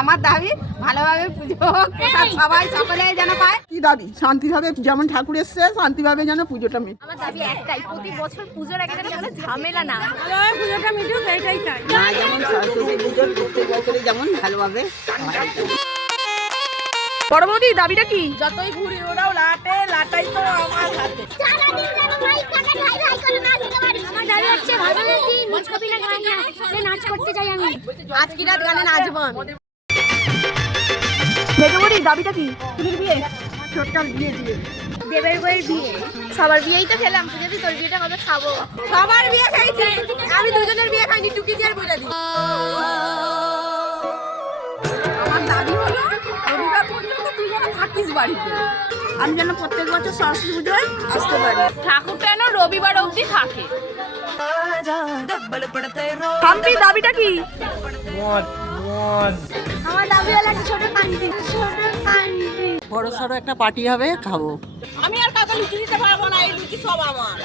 আমার দাবি ভালোভাবে পুজো হোক, প্রসাদ সবাই সকলে যেন পায়। কি দাবি? শান্তিভাবে যেমন ঠাকুর এসছে শান্তিভাবে যেন পুজোটা মেটে। আমার দাবি একটাই, প্রতি বছর পুজোর একটা কোনো ঝামেলা না, পুজোটা মিটুক, এইটাই চাই। না, যেমন সরস্বতী পুজোর প্রত্যেক বছরে যেমন ভালোভাবে বড় বৌদি দাবিটা কি? যতই ঘুরি ওরাও লাটাই তো আমার হাতে। আমার দাবি হচ্ছে ভাসানের দিন মুচকপি না গান না, সে নাচ করতে চাই আমি। আজকে রাত গানে নাচবো আমি। মেজো বৌদি দাবিটা কি? বিয়ে ছোটকার বিয়ে দিয়ে দেবের বইয়ের বিয়ে। সবার বিয়েই তো খেলাম, পুজোতে তোর বিয়েটা কবে খাবো? সবার বিয়ে খাইছি, আমি দুজনের বিয়ে খাইনি, টুকি দিয়ে বুঝা দিই। আমার দাবি হলো রবিবার পর্যন্ত তুই যেন থাকিস বাড়িতে, আমি যেন প্রত্যেক বছর সরস্বতী পুজোয় আসতে পারি। ঠাকুরটা যেন রবিবার অবধি থাকে। হাম্পি দাবিটা কি? আমার দাবি হলো একটা ছোট ক্যান্টিন, ছোট ক্যান্টিন। বড় সড়ো একটা পার্টি হবে, খাবো। আমি আর কাউকে লুচি দিতে পারবো না, এই লুচি সব আমার।